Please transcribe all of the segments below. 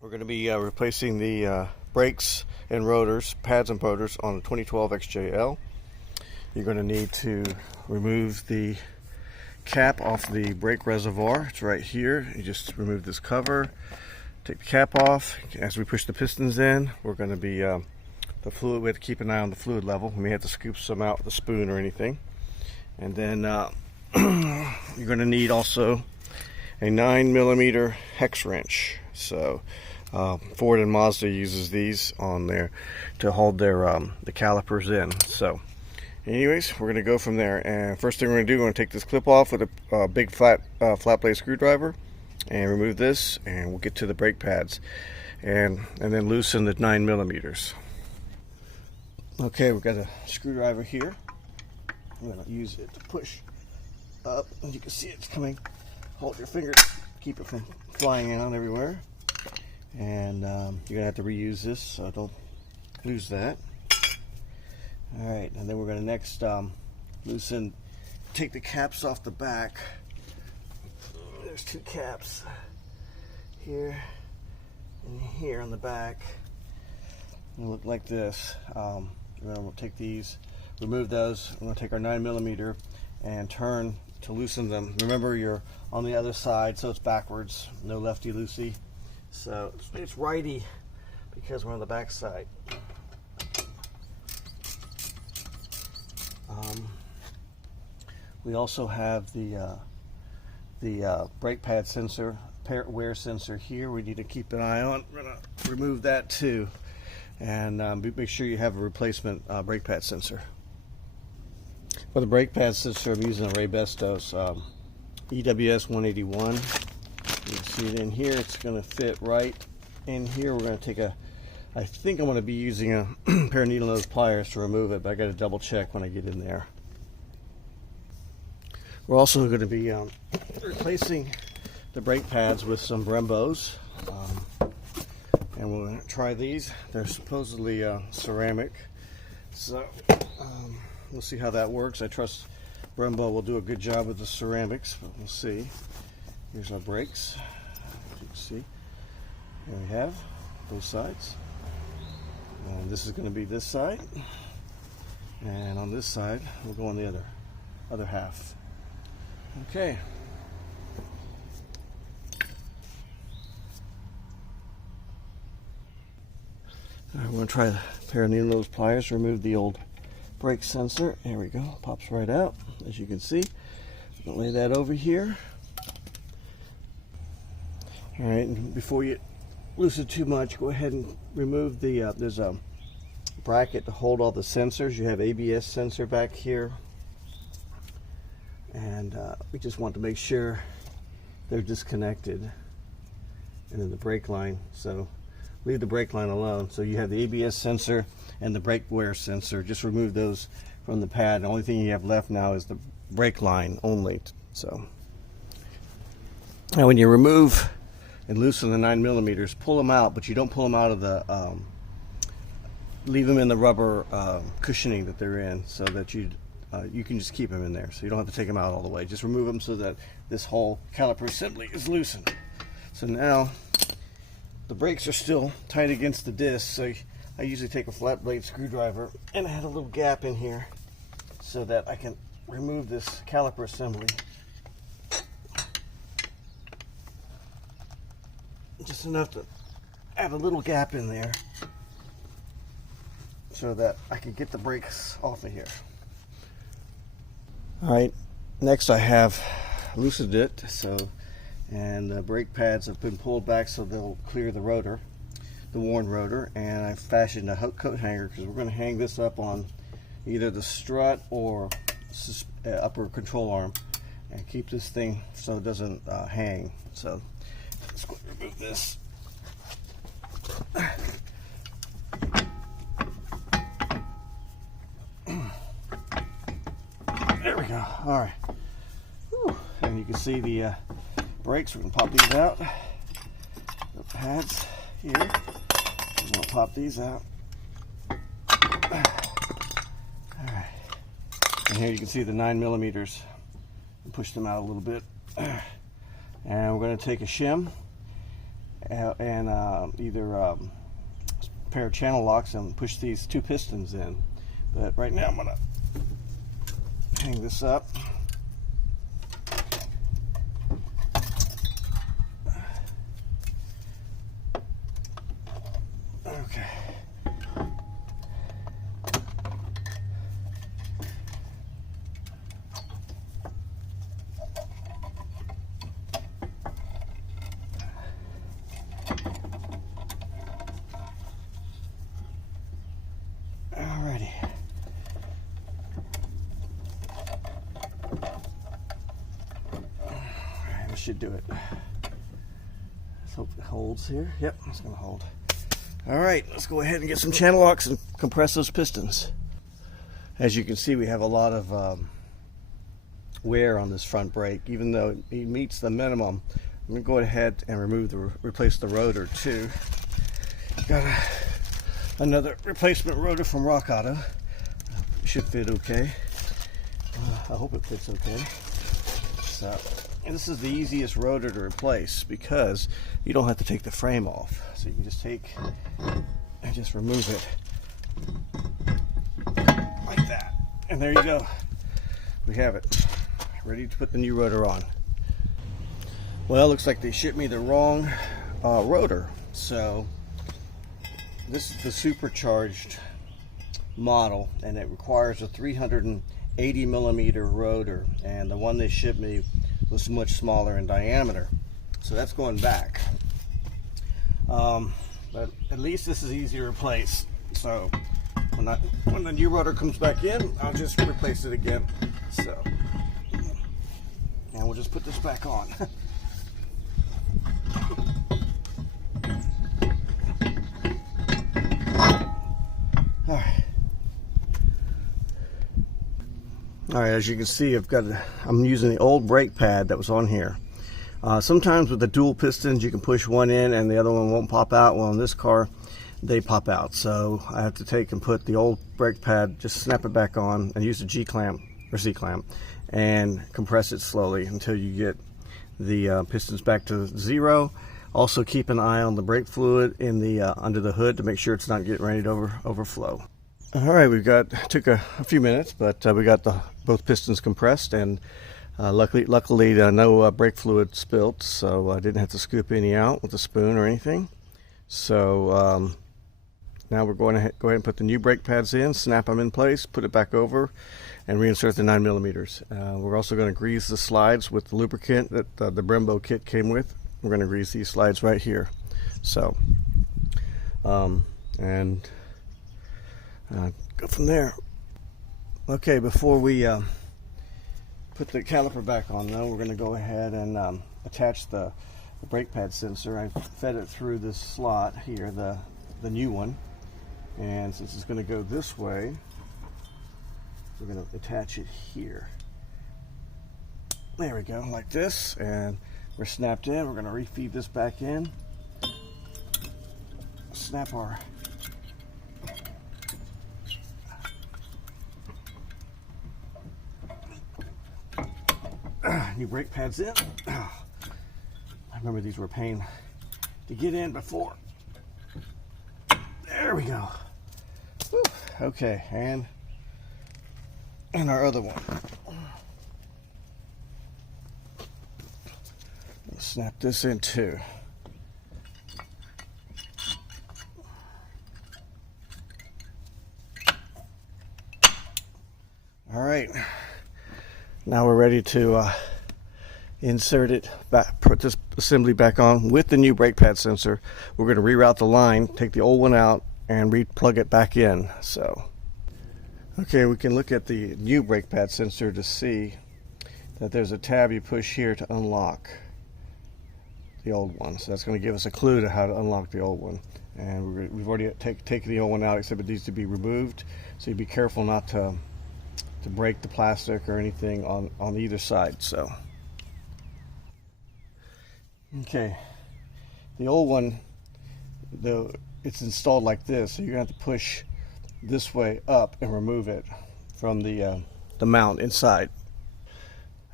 We're going to be replacing the brakes and rotors, pads and rotors on the 2012 XJ-L. You're going to need to remove the cap off the brake reservoir. It's right here. You just remove this cover, take the cap off. As we push the pistons in, we're going to be the fluid. We have to keep an eye on the fluid level. We may have to scoop some out with a spoon or anything. And then you're going to need also a 9mm hex wrench. So Ford and Mazda uses these on there to hold their the calipers in. So anyways, we're going to go from there, and first thing we're going to do, we're going to take this clip off with a big flat blade screwdriver and remove this, and we'll get to the brake pads and then loosen the 9mm. Okay, we've got a screwdriver here. I'm going to use it to push up, and you can see it's coming. Hold your finger, keep it from flying out everywhere. And you're going to have to reuse this, so don't lose that. Alright, and then we're going to next loosen, take the caps off the back. There's two caps, here and here on the back. They look like this. We'll take these, remove those. We're going to take our 9mm and turn to loosen them. Remember, you're on the other side, so it's backwards, no lefty-loosey. So it's righty because we're on the back side. We also have the brake pad sensor, wear sensor here. We need to keep an eye on. We're going to remove that too, and make sure you have a replacement brake pad sensor. For the brake pad sensor, I'm using a Raybestos EWS 181. You can see it in here. It's going to fit right in here. We're going to take I think I'm going to be using a pair of needle nose pliers to remove it, but I got to double check when I get in there. We're also going to be replacing the brake pads with some Brembos, and we're going to try these. They're supposedly ceramic, so we'll see how that works. I trust Brembo will do a good job with the ceramics, but we'll see. Here's our brakes. As you can see, there we have both sides. And this is going to be this side, and on this side we'll go on the other half. Okay. All right, we're going to try a pair of needle nose pliers to remove the old brake sensor. There we go. Pops right out, as you can see. I'm going to lay that over here. All right, and before you loosen too much, go ahead and remove the, there's a bracket to hold all the sensors. You have ABS sensor back here, and we just want to make sure they're disconnected. And then the brake line, so leave the brake line alone. So you have the ABS sensor and the brake wear sensor. Just remove those from the pad. The only thing you have left now is the brake line only. So now when you remove and loosen the 9mm, pull them out, but you don't pull them out of the, leave them in the rubber cushioning that they're in, so that you can just keep them in there, so you don't have to take them out all the way. Just remove them so that this whole caliper assembly is loosened. So now the brakes are still tight against the disc, so I usually take a flat blade screwdriver, and I had a little gap in here so that I can remove this caliper assembly. Just enough to have a little gap in there so that I can get the brakes off of here. Alright, next I have loosened it, and the brake pads have been pulled back so they'll clear the rotor, the worn rotor, and I've fashioned a coat hanger because we're going to hang this up on either the strut or upper control arm and keep this thing so it doesn't hang. So let's go remove this. There we go. All right. Whew. And you can see the brakes. We can pop these out. The pads here. We're going to pop these out. All right. And here you can see the 9mm. Push them out a little bit. And we're going to take a shim and either a pair of channel locks and push these two pistons in. But right now I'm gonna hang this up. Okay. Alrighty. Alright, this should do it. Let's hope it holds here. Yep, it's gonna hold. Alright, let's go ahead and get some channel locks and compress those pistons. As you can see, we have a lot of wear on this front brake. Even though it meets the minimum, I'm going to go ahead and replace the rotor too. Got another replacement rotor from Rock Auto. Should fit okay. I hope it fits okay. So, and this is the easiest rotor to replace because you don't have to take the frame off. So you can just take and just remove it like that. And there you go. We have it. Ready to put the new rotor on. Well, it looks like they shipped me the wrong rotor. So this is the supercharged model, and it requires a 380 millimeter rotor, and the one they shipped me was much smaller in diameter, so that's going back. But at least this is easy to replace. So when the new rotor comes back in, I'll just replace it again. So, and we'll just put this back on. Alright, as you can see, I'm using the old brake pad that was on here. Sometimes with the dual pistons you can push one in and the other one won't pop out. Well, in this car they pop out, so I have to take and put the old brake pad, just snap it back on and use the G-clamp or C-clamp and compress it slowly until you get the pistons back to zero. Also keep an eye on the brake fluid in the under the hood to make sure it's not getting ready to overflow. Alright, took a few minutes, but we got both pistons compressed, and luckily no brake fluid spilt, so I didn't have to scoop any out with a spoon or anything. So now we're going to go ahead and put the new brake pads in, snap them in place, put it back over, and reinsert the 9 millimeters. We're also going to grease the slides with the lubricant that the Brembo kit came with. We're going to grease these slides right here. So, and go from there. Okay, before we put the caliper back on, though, we're going to go ahead and attach the brake pad sensor. I fed it through this slot here, the new one, and since it's going to go this way, we're going to attach it here. There we go, like this, and we're snapped in. We're going to refeed this back in, snap our new brake pads in. I remember these were a pain to get in before. There we go. Whew. Okay, and our other one. We'll snap this in too. All right. Now we're ready to insert it back, put this assembly back on with the new brake pad sensor. We're going to reroute the line, take the old one out, and re-plug it back in. So, okay, we can look at the new brake pad sensor to see that there's a tab you push here to unlock the old one. So that's going to give us a clue to how to unlock the old one. And we've already taken the old one out, except it needs to be removed. So you be careful not to break the plastic or anything on either side. So, okay, the old one, it's installed like this, so you're gonna have to push this way up and remove it from the mount inside.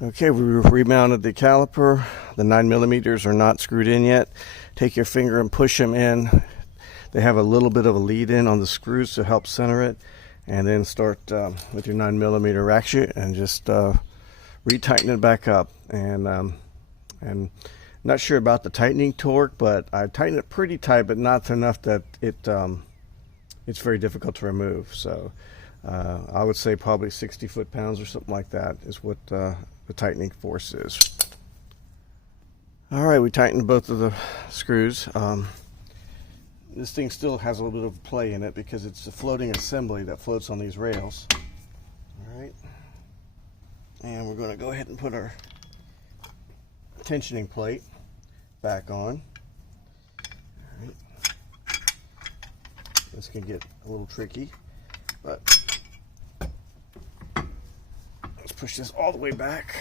Okay, we remounted the caliper. The 9mm are not screwed in yet. Take your finger and push them in. They have a little bit of a lead in on the screws to help center it, and then start with your 9mm ratchet and just retighten it back up. And not sure about the tightening torque, but I tightened it pretty tight, but not enough that it's very difficult to remove. So I would say probably 60 foot-pounds or something like that is what the tightening force is. All right, we tightened both of the screws. This thing still has a little bit of play in it because it's a floating assembly that floats on these rails. All right, and we're going to go ahead and put our tensioning plate back on. All right. This can get a little tricky, but let's push this all the way back.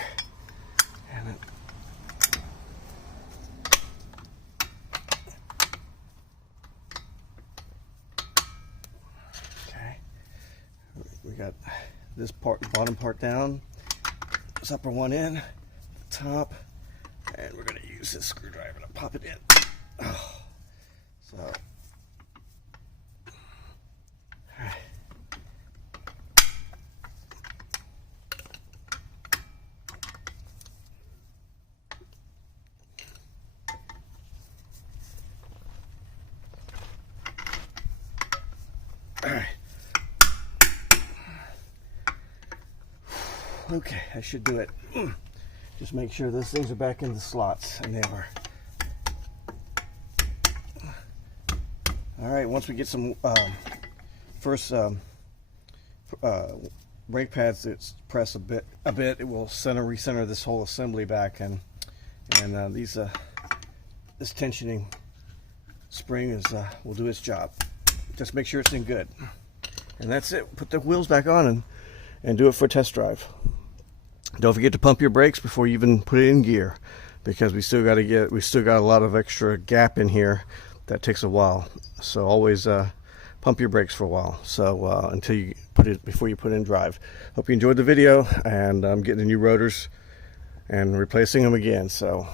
And it, okay, we got this part, bottom part down, this upper one in, the top, and we're going to use this screwdriver to pop it in. Oh, so. Alright. Okay, I should do it. Just make sure those things are back in the slots, and they are. Alright, once we get some first brake pads that press a bit, it will recenter this whole assembly back, and this tensioning spring will do its job. Just make sure it's in good, and that's it. Put the wheels back on and do it for a test drive. Don't forget to pump your brakes before you even put it in gear, because we still got a lot of extra gap in here that takes a while. So always pump your brakes for a while. So until you before you put it in drive. Hope you enjoyed the video, and I'm getting the new rotors and replacing them again. So